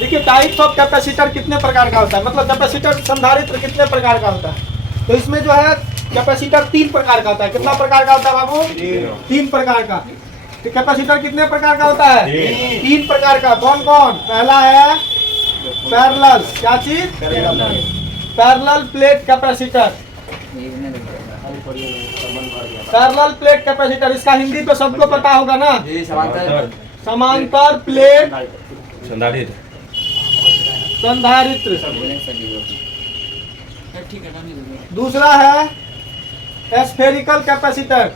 देखिए types of capacitor कितने प्रकार का होता है, मतलब कैपेसिटर संधारित्र कितने प्रकार का होता है। तो इसमें जो है कैपेसिटर 3 प्रकार का होता है। कितना प्रकार का होता है बाबू? 3 प्रकार का। तो कैपेसिटर कितने प्रकार का होता है? 3 प्रकार का। कौन कौन? पहला है पैरेलल, क्या चीज? Parallel plate capacitor. Parallel plate capacitor, इसका हिंदी तो सबको पता होगा ना, समांतर प्लेट संधारित्र। दूसरा है स्फेरिकल कैपेसिटर।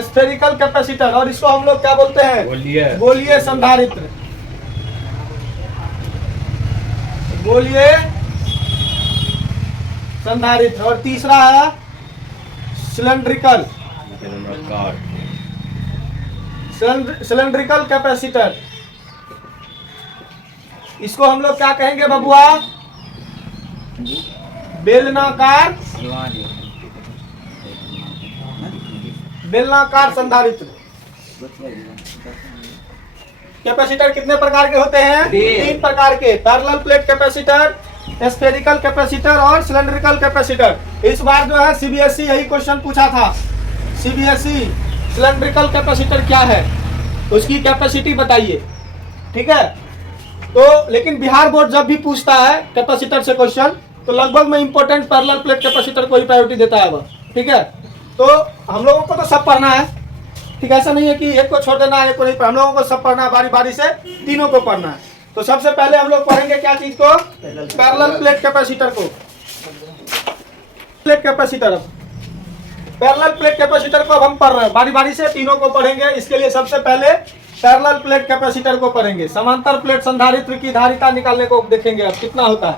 स्फेरिकल कैपेसिटर, और इसको हम लोग क्या बोलते हैं? गोलीय संधारित्र। गोलीय संधारित्र। और तीसरा है सिलेंड्रिकल सिलेंड्रिकल कैपेसिटर। इसको हम लोग क्या कहेंगे बबुआ? बेलनाकार संधारित्र। कैपेसिटर कितने प्रकार के होते हैं? 3 प्रकार के। Parallel plate capacitor, spherical capacitor और सिलेंड्रिकल कैपेसिटर। इस बार जो है सीबीएसई यही क्वेश्चन पूछा था। सीबीएसई सिलेंड्रिकल कैपेसिटर क्या है, उसकी कैपेसिटी बताइए, ठीक है। तो लेकिन बिहार बोर्ड जब भी पूछता है कैपेसिटर से क्वेश्चन, तो लगभग में इंपॉर्टेंट पैरेलल प्लेट कैपेसिटर को ही प्रायोरिटी देता है वह, ठीक है। तो हम लोगों को तो सब पढ़ना है, ठीक है, ऐसा नहीं है कि एक को छोड़ देना है, एक को नहीं। हम लोगों को सब पढ़ना है, बारी बारी से तीनों को पढ़ना है। तो सबसे पहले हम लोग पढ़ेंगे क्या चीज को? पैरेलल प्लेट कैपेसिटर को। Plate capacitor, parallel plate capacitor को अब हम पढ़ रहे हैं, बारी बारी से तीनों को पढ़ेंगे। इसके लिए सबसे पहले पैरेलल प्लेट कैपेसिटर को पढ़ेंगे। समांतर प्लेट संधारित्र की धारिता निकालने को देखेंगे अब कितना होता है।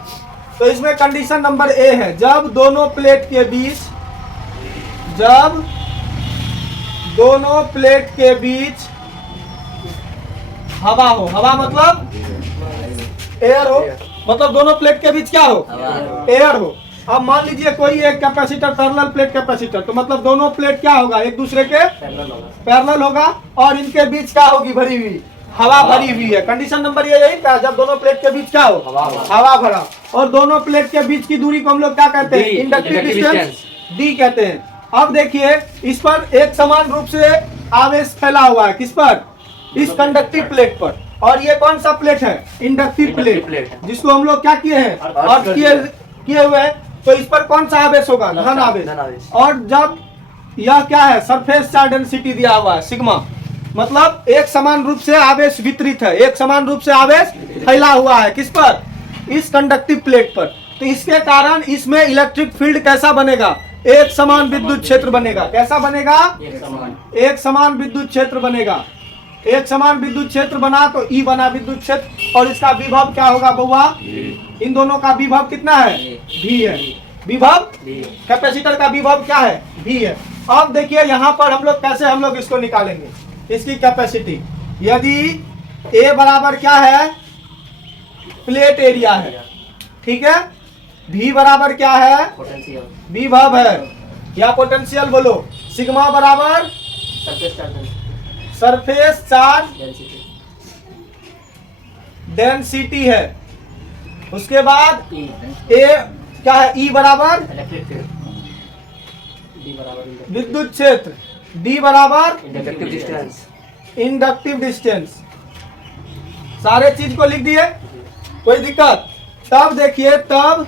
तो इसमें कंडीशन नंबर ए है, जब दोनों प्लेट के बीच हवा हो। हवा मतलब एयर हो, मतलब दोनों प्लेट के बीच क्या हो? एयर हो। अब मान लीजिए कोई एक कैपेसिटर पैरेलल प्लेट कैपेसिटर, तो मतलब दोनों प्लेट क्या होगा? एक दूसरे के पैरेलल होगा, और इनके बीच क्या होगी? भरी हुई हवा भरी हुई है। कंडीशन नंबर ये यही था, जब दोनों प्लेट के बीच क्या हो? हवा भरा। और दोनों प्लेट के बीच की दूरी को हम लोग क्या कहते हैं? इंडक्टिव डिस्टेंस, डी कहते हैं। अब देखिए इस पर एक समान रूप से आवेश फैला हुआ है। किस पर? इस कंडक्टिव प्लेट पर। और ये कौन सा प्लेट है? इंडक्टिव प्लेट, जिसको हम लोग क्या किए हैं? अर्थ किए हुए हैं। तो इस पर कौन सा आवेश होगा? धन आवेश। और जब यह क्या है? सरफेस चार्ज डेंसिटी दिया हुआ है सिग्मा, मतलब एक समान रूप से आवेश वितरित है, एक समान रूप से आवेश फैला हुआ है। किस पर? इस कंडक्टिव प्लेट पर। तो इसके कारण इसमें इलेक्ट्रिक फील्ड कैसा बनेगा? एक समान विद्युत क्षेत्र बनेगा। कैसा बनेगा? एक समान विद्युत क्षेत्र बनेगा। एक समान विद्युत क्षेत्र बना तो ई बना विद्युत क्षेत्र। और इसका विभव क्या होगा बउआ? इन दोनों का विभव कितना है? भी है। विभव कैपेसिटर का विभव क्या है? भी है। अब देखिए यहाँ पर हम लोग कैसे हम लोग इसको निकालेंगे, इसकी कैपेसिटी। यदि ए बराबर क्या है? प्लेट एरिया है, ठीक है। भी बराबर क्या है? विभव है या पोटेंशियल बोलो। सिग्मा बराबर सरफेस चार्ज डेंसिटी है। उसके बाद ए क्या है? ई बराबर विद्युत क्षेत्र, डी बराबर इंडक्टिव डिस्टेंस। सारे चीज को लिख दिए, कोई दिक्कत? तब देखिए, तब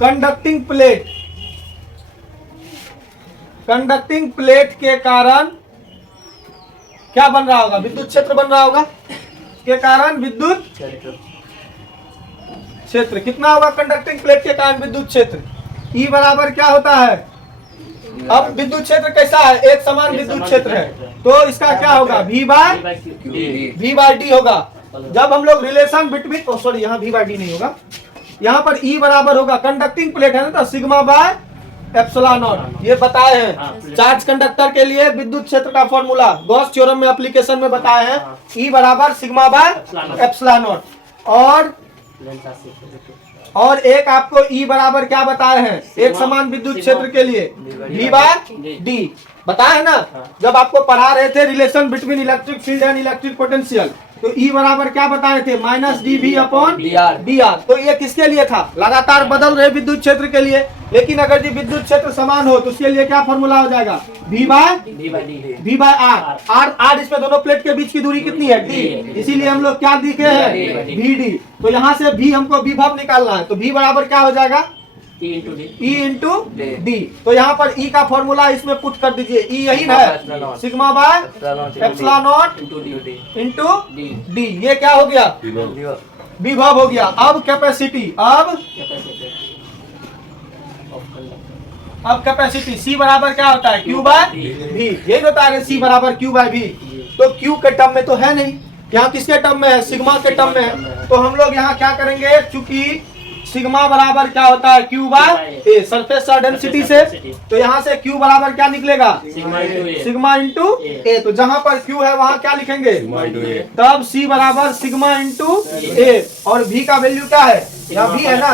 कंडक्टिंग प्लेट के कारण क्या बन रहा होगा? विद्युत क्षेत्र बन रहा होगा। के कारण विद्युत क्षेत्र कितना होगा? कंडक्टिंग प्लेट के कारण विद्युत क्षेत्र ई बराबर क्या होता है? अब विद्युत क्षेत्र कैसा है? एक समान विद्युत क्षेत्र है, तो इसका क्या होगा? V बाय डी होगा। जब हम लोग रिलेशन बिटवीन, सॉरी यहाँ V बाय डी नहीं होगा, यहाँ पर E बराबर होगा, कंडक्टिंग प्लेट है ना, तो सिग्मा बाय एप्सिलॉन नॉट। ये बताए हैं चार्ज कंडक्टर के लिए विद्युत क्षेत्र का फॉर्मूला, गॉस थ्योरम में एप्लीकेशन में बताए हैं। E बराबर सिग्मा बाय एप्सिलॉन नॉट। और एक आपको E बराबर क्या बताए हैं? एक समान विद्युत क्षेत्र के लिए V बाय डी। बताया है ना, जब आपको पढ़ा रहे थे relation between electric field and electric potential, तो E बराबर क्या बताए थे, माइनस dV अपॉन dr। तो ये किसके लिए था, लगातार बदल रहे विद्युत क्षेत्र के लिए। लेकिन अगर जी विद्युत क्षेत्र समान हो तो उसके लिए क्या फॉर्मूला हो जाएगा, V बाय R। इसमें दोनों प्लेट के बीच की दूरी कितनी है, D। इसीलिए हम लोग क्या लिखे हैं, VD। तो यहाँ से V हमको विभव निकालना है, तो V बराबर क्या हो जाएगा, E इंटू D। तो यहाँ पर E का फॉर्मूला इसमें पुट कर दीजिए, E यही है, sigma by epsilon not into D। ये क्या हो गया, विभव हो गया। अब कैपेसिटी, अब कैपेसिटी C बराबर क्या होता है, Q बाय V। यही होता है C बराबर Q बाय V। तो Q के टर्म में तो है नहीं, यहाँ किसके टर्म में है, सिग्मा के टर्म में है। तो हम लोग यहाँ क्या करेंगे, चूंकि सिग्मा बराबर क्या होता है, Q बाय A, सरफेस का डेंसिटी से, तो यहाँ से Q बराबर क्या निकलेगा, सिग्मा इंटू A। तो जहाँ पर Q है वहाँ क्या लिखेंगे, तब C बराबर सिग्मा इंटू A। और V का वैल्यू क्या है, यहाँ V है ना,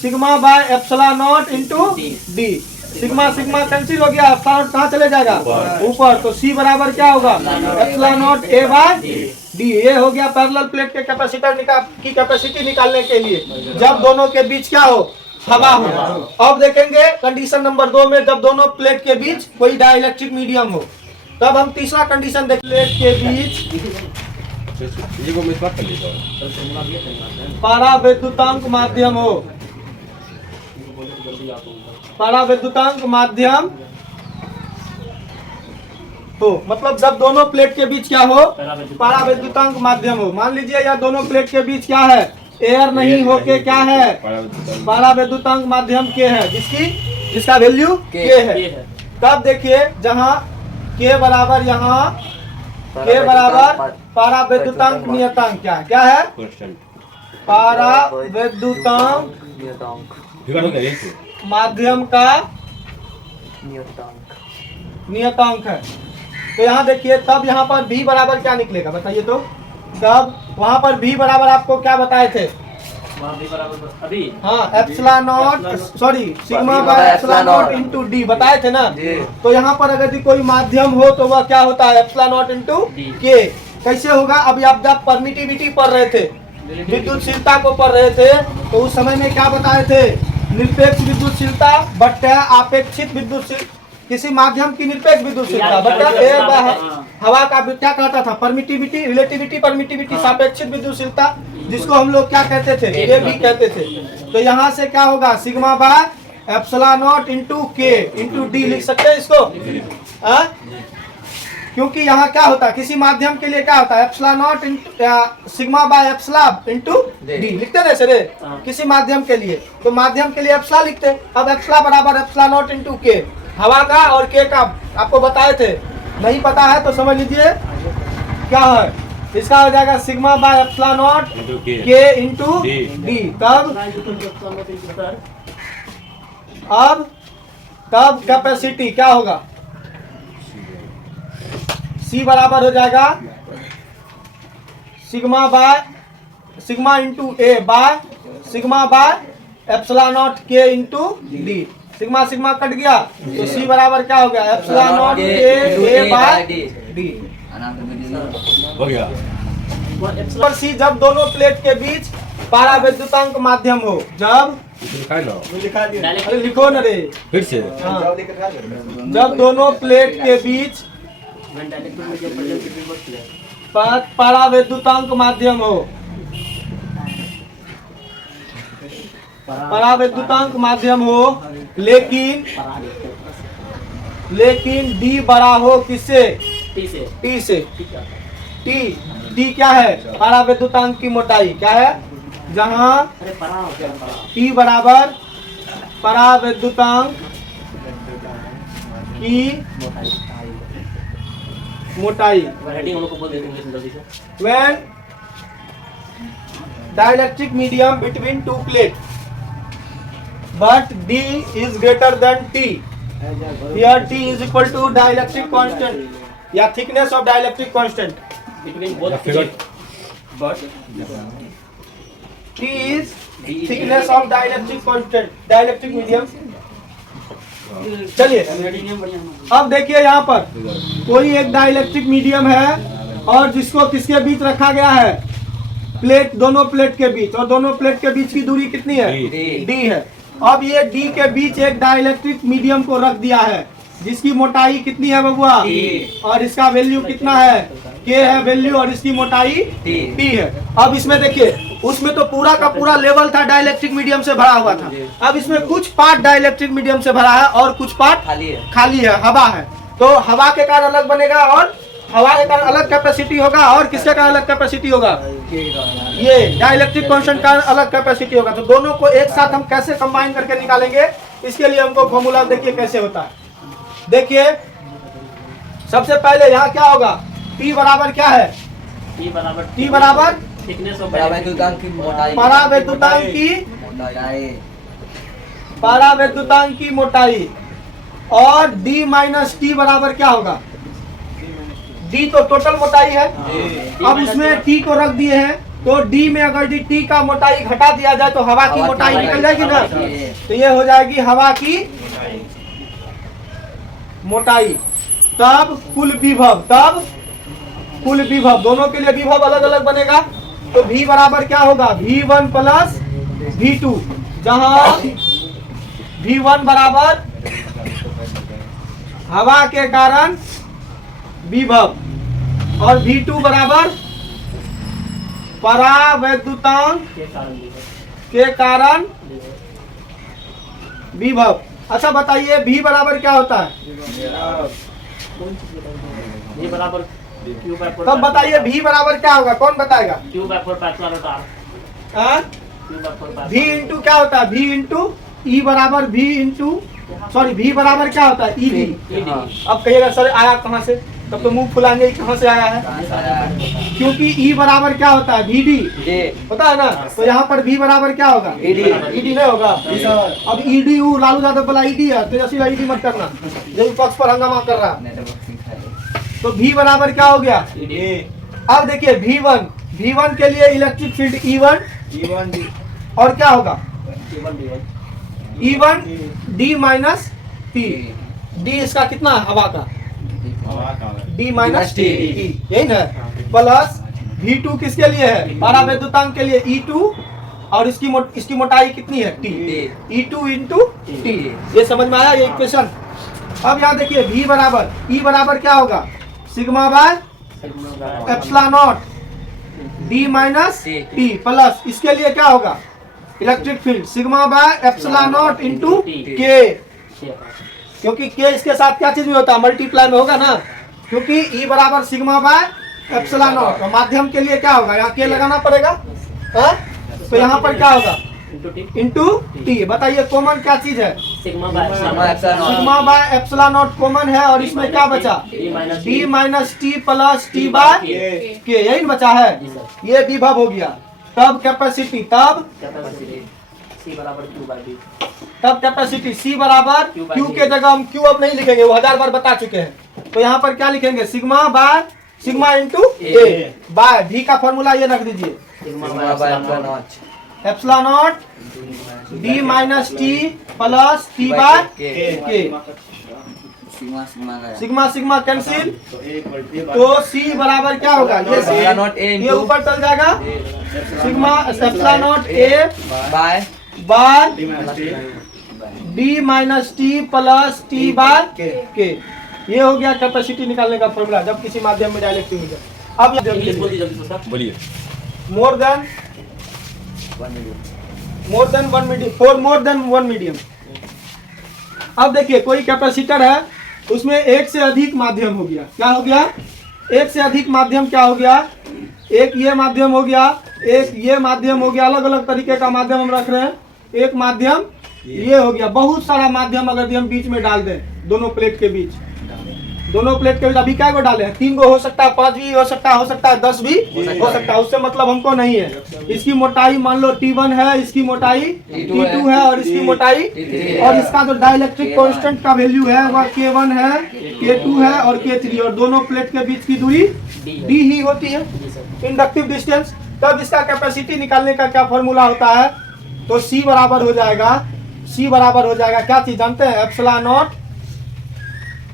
sigma by epsilon not into D। Sigma sigma cancel हो गया, एप्सिलॉन नॉट कहाँ चले जाएगा, ऊपर। तो C बराबर क्या होगा, epsilon nought A by D। ये हो गया पैरेलल प्लेट के कैपेसिटर की कैपेसिटी निकालने के लिए, जब दोनों के बीच क्या हो, हवा हो। अब देखेंगे कंडीशन नंबर 2 में, जब दोनों प्लेट के बीच कोई डाइलेक्ट्रिक मीडियम हो, तब हम तीसरा कंडीशन देख, प्लेट के बीच परावैद्युतांक माध्यम हो, परावैद्युतांक माध्यम हो, मतलब जब दोनों प्लेट के बीच क्या हो, परावैद्युतांक माध्यम हो। मान लीजिए या दोनों प्लेट के बीच क्या है, एयर नहीं होके क्या है, परावैद्युतांक माध्यम के है, जिसका वैल्यू के है। तब देखिए जहाँ के बराबर, यहाँ के बराबर परावैद्युतांक नियतांक क्या है, परावैद्युतांक माध्यम का नियतांक है। तो यहाँ देखिए, तब यहाँ पर V बराबर क्या निकलेगा, बताइए तो। तब वहाँ पर V बराबर आपको क्या बताए थे, हाँ epsilon not, sorry sigma by epsilon not into D बताए थे ना। तो यहाँ पर अगर कोई माध्यम हो तो वह क्या होता है, एप्सिलॉन नॉट इंटू K। कैसे होगा, अभी आप जब परमिटिविटी पढ़ रहे थे, विद्युतशीलता को पढ़ रहे थे, तो उस समय में क्या बताए थे, निरपेक्ष विद्युतशीलता बट्टा अपेक्षित विद्युतशीलता, किसी माध्यम की निरपेक्ष विद्युतशीलता बट्टा हवा का क्या कहता था, परमिटिविटी, रिलेटिविटी, परमिटिविटी, सापेक्षिक विद्युतशीलता, जिसको हम लोग क्या कहते थे, ये भी कहते थे। तो यहाँ से क्या होगा, sigma by epsilon not into K into D लिख सकते हैं इसको, क्योंकि यहाँ क्या होता है, किसी माध्यम के लिए क्या होता है, epsilon not into sigma by epsilon into D लिखते ना सर, किसी माध्यम के लिए। तो माध्यम के लिए एप्सिलॉन लिखते, अब एप्सिलॉन बराबर एप्सिलॉन नॉट इंटू K, हवा का और K का आपको बताए थे, नहीं पता है तो समझ लीजिए क्या है, इसका हो जाएगा sigma by epsilon nought K into D। तब कैपेसिटी क्या होगा, C बराबर हो जाएगा sigma into A by sigma by epsilon nought K into D। Sigma sigma cut गया, तो C बराबर क्या हो गया, epsilon nought A by D हो गया। और C जब दोनों प्लेट के बीच परावैद्युतांक माध्यम हो, जब अरे लिखो न रे, फिर से हाँ, जब दोनों प्लेट के बीच परावैद्युतांक माध्यम हो, परावैद्युतांक माध्यम हो, लेकिन D बड़ा हो किससे, T से। T क्या है, परावैद्युतांक की मोटाई क्या है, जहाँ T बराबर परावैद्युतांक की मोटाई। When dielectric medium between two plates, but D is greater than T. Here T is equal to dielectric constant या thickness of dielectric constant between both plates. But T is thickness of dielectric constant, dielectric medium. चलिए अब देखिए यहाँ पर कोई एक dielectric medium है और जिसको किसके बीच रखा गया है, प्लेट, दोनों प्लेट के बीच, और दोनों प्लेट के बीच की दूरी कितनी है, डी है। अब ये डी के बीच एक डाइलेक्ट्रिक मीडियम को रख दिया है जिसकी मोटाई कितनी है बबुआ, और इसका वैल्यू कितना है, के है वैल्यू, और इसकी मोटाई टी है। अब इसमें देखिए उसमें तो पूरा का पूरा लेवल था डाइलेक्ट्रिक मीडियम से भरा हुआ था, अब इसमें कुछ पार्ट डाइलेक्ट्रिक मीडियम से भरा है और कुछ पार्ट खाली है, हवा है। तो हवा के कारण अलग बनेगा और हवा के कारण अलग कैपेसिटी होगा, और किसके कारण अलग कैपेसिटी होगा, ये डाइलेक्ट्रिक कांस्टेंट का अलग कैपेसिटी होगा। तो दोनों को एक साथ हम कैसे कंबाइन करके निकालेंगे, इसके लिए हमको फॉर्मूला देखिए कैसे होता है। देखिए सबसे पहले यहाँ क्या होगा, T बराबर क्या है, T बराबर परावैद्युतांक की मोटाई, परावैद्युतांक की मोटाई, और D माइनस टी बराबर क्या होगा, D तो टोटल मोटाई है। अब इसमें T को रख दिए हैं, तो D में अगर T का मोटाई घटा दिया जाए तो हवा की मोटाई निकल जाएगी ना, तो ये हो जाएगी हवा की मोटाई। तब कुल विभव, दोनों के लिए विभव अलग अलग बनेगा। तो V बराबर क्या होगा, V1 प्लस V2, जहां V1 बराबर हवा के कारण विभव और V2 बराबर परावैद्युतांक के कारण विभव। अच्छा बताइए V बराबर क्या होता है, तब बताइए V बराबर क्या होगा, कौन बताएगा, V इंटू क्या होता है, V इंटू E बराबर V बराबर क्या होता है, ED। अब कहिएगा सर आया कहाँ से, तब तो मुंह फुलाएंगे कहाँ से आया है, क्योंकि E बराबर क्या होता है, VD होता है ना, तो यहाँ पर V बराबर क्या होगा, ED नहीं होगा। अब ED लालू यादव बोला ED है, तेजस्वी ED मत करना, जो विपक्ष पर हंगामा कर रहा है। तो V बराबर क्या हो गया, अब देखिए V1 के लिए इलेक्ट्रिक फील्ड E1 और क्या होगा, E1 D minus T, D इसका कितना है हवा का, D माइनस टी, यही ना, प्लस V2 किसके लिए है, परावैद्युतांक के लिए E2, और इसकी मोटाई कितनी है, T, E2 इंटू टी। ये समझ में आया ये इक्वेशन। अब यहाँ देखिए V बराबर, E बराबर क्या होगा, sigma by epsilon nought D minus t, plus इसके लिए क्या होगा, electric field sigma by epsilon not into के, क्योंकि के इसके साथ क्या चीज में होता है, मल्टीप्लाई में होगा ना, क्योंकि E बराबर सिग्मा बाय एप्सिलॉन नॉट। तो माध्यम के लिए क्या होगा, यहाँ के लगाना पड़ेगा, तो यहाँ पर क्या होगा, इंटू टी। बताइए कॉमन क्या चीज है, sigma by epsilon nought common है, और इसमें क्या बचा, D minus t plus t by k, यही बचा है, ये विभव हो गया। तब कैपेसिटी, तब कैपेसिटी C बराबर Q के जगह हम Q अब नहीं लिखेंगे, वो 1000 बार बता चुके हैं। तो यहाँ पर क्या लिखेंगे, sigma into a by V का फॉर्मूला ये रख दीजिए, epsilon nought D minus t plus t by k, sigma cancel, तो C बराबर क्या होगा, ये ऊपर चल जाएगा, sigma epsilon nought A by D minus t plus t by k. ये हो गया कैपेसिटी निकालने का फॉर्मूला जब किसी माध्यम में डायलेक्ट्रिक मीडियम। अब बोलिए मोर देन वन मीडियम। अब देखिए कोई कैपेसिटर है, उसमें एक से अधिक माध्यम हो गया, क्या हो गया, एक से अधिक माध्यम क्या हो गया, एक ये माध्यम हो गया, एक ये माध्यम हो गया, अलग अलग तरीके का माध्यम हम रख रहे हैं, एक माध्यम ये हो गया। बहुत सारा माध्यम अगर हम बीच में डाल दें, दोनों प्लेट के बीच, अभी क्या को डाले हैं, 3 को हो सकता है, 5 भी हो सकता है, 10 भी हो सकता है, उससे मतलब हमको नहीं है। इसकी मोटाई मान लो T1 है, इसकी मोटाई T2 है, और इसकी मोटाई, और इसका जो डाइलेक्ट्रिक कांस्टेंट का वैल्यू है वह K1 है, K2 है और K3, और दोनों प्लेट के बीच की दूरी D ही होती है, इंडक्टिव डिस्टेंस। तब इसका कैपेसिटी निकालने का क्या फॉर्मूला होता है, तो C बराबर हो जाएगा C बराबर हो जाएगा क्या चीज जानते हैं? एप्सिलॉन नॉट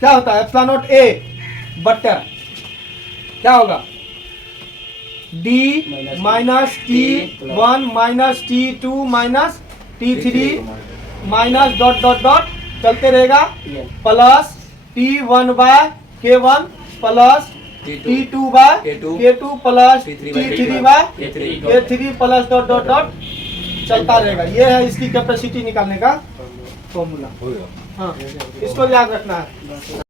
क्या होता है? एप्सिलॉन नॉट A बट्टा क्या होगा? D minus T1 minus T2 minus T3 minus dot dot dot चलते रहेगा plus T1 by K1 plus T2 by K2 plus T3 by K3 plus dot dot dot चलता रहेगा। ये है इसकी कैपेसिटी निकालने का फॉर्मूला। हाँ, इसको याद रखना है।